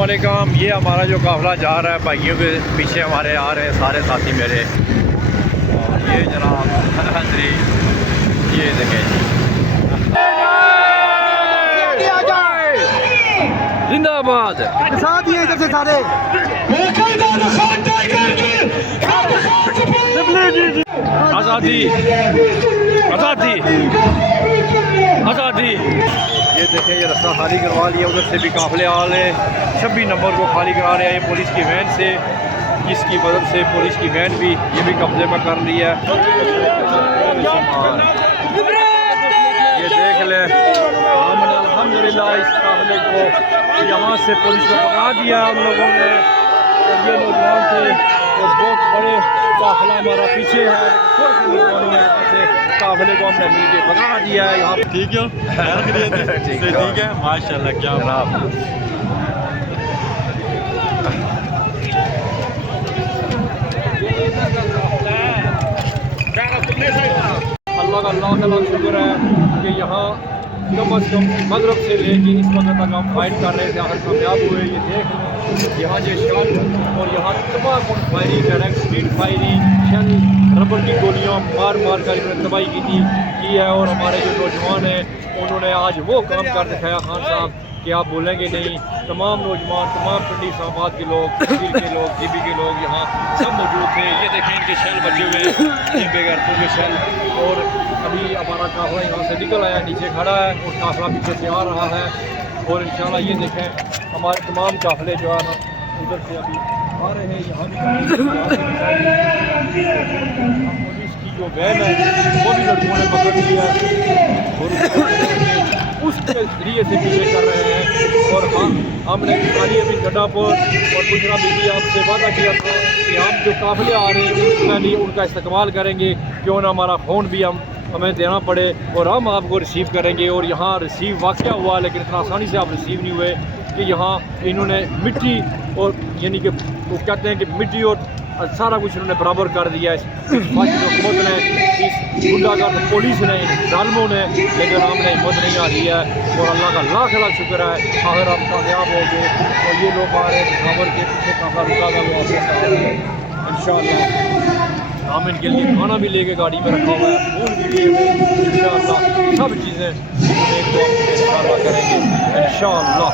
अस्सलामुअलैकुम। ये हमारा जो काफ़िला जा रहा है, भाइयों के पीछे हमारे आ रहे हैं सारे साथी मेरे। और ये जनाब हजरी, ये देखें जिंदाबाद। साथ ही इधर से सारे आज़ादी आज़ादी आज़ादी। ये देखें, ये रास्ता खाली करवा लिया, उधर से भी काफ़िले आ रहे हैं। 26 नंबर को खाली करा रहे हैं ये पुलिस की वैन से, जिसकी मदद से पुलिस की वैन भी ये भी कब्जे में कर ली है। ये देख लें, अल्हम्दुलिल्लाह इस काफ़िले को यहाँ से पुलिस को भगा दिया हम लोगों ने। और ये नौजवान थे, तो बहुत बड़े काफ़िला हमारा पीछे है, काफ़िले को हमने मिल के भगा दिया है यहाँ। ठीक है, ठीक है, माशाल्लाह। क्या जनाब, अल्लाह का लाख शुक्र है कि यहाँ कम अज़ कम मगरब से लेके इस वक्त तक हम फाइट कर रहे थे, आखिर कामयाब हुए। ये देख यहाँ ये शॉट और यहाँ तबाह फायरिंग, डायरेक्ट स्पीड फायरिंग, शल रबर की गोलियाँ मार मार कर इन्होंने तबाही की है। और हमारे जो नौजवान हैं उन्होंने आज वो काम कर दिखाया खान साहब कि आप बोलेंगे नहीं। तमाम नौजवान, तमाम पिंडी इस्लामाबाद के लोग, तहसील के लोग, जीबी के लोग यहाँ सब मौजूद थे। ये देखें इनके शैल बचे हुए हैं, बेगरतों के शैल। और अभी हमारा काफ़िला यहाँ से निकल आया, नीचे खड़ा है और काफ़िला पीछे से आ रहा है। और इंशाल्लाह ये देखें हमारे तमाम काफ़िले जो है ना उधर से अभी आ रहे हैं। यहाँ भी पुलिस की जो वैन है वो भी लड़कों ने पकड़ लिया है और उसके जरिए से पीछे कर रहे हैं। और हमने खाली अभी गड्ढापुर और गुजरा बीबी आपसे वादा किया था कि हम जो काफ़िले आ रहे हैं उसके लिए उनका इस्तेमाल करेंगे, क्यों ना हमारा फ़ोन भी हमें देना पड़े और हम आपको रिसीव करेंगे। और यहाँ रिसीव वाक़या हुआ, लेकिन इतना आसानी से आप रिसीव नहीं हुए कि यहाँ इन्होंने मिट्टी और यानी कि वो कहते हैं कि मिट्टी और सारा कुछ इन्होंने बराबर कर दिया इस हुकूमत ने, इस गुंडागर्द पुलिस ने, इन जालिमों ने। लेकिन हमने हिम्मत नहीं आ रही है और अल्लाह का लाख लाख शुक्र है आखिर हम कामयाब हो गए। और ये लोग आ रहे हैं खबर के पीछे काफ़ा रुका था, वो इंशाअल्लाह हम इनके लिए खाना भी लेके गाड़ी में रखा हुआ है, फूल भी लिए हुए, इंशाअल्लाह सब चीज़ें एक दो करेंगे इंशाअल्लाह।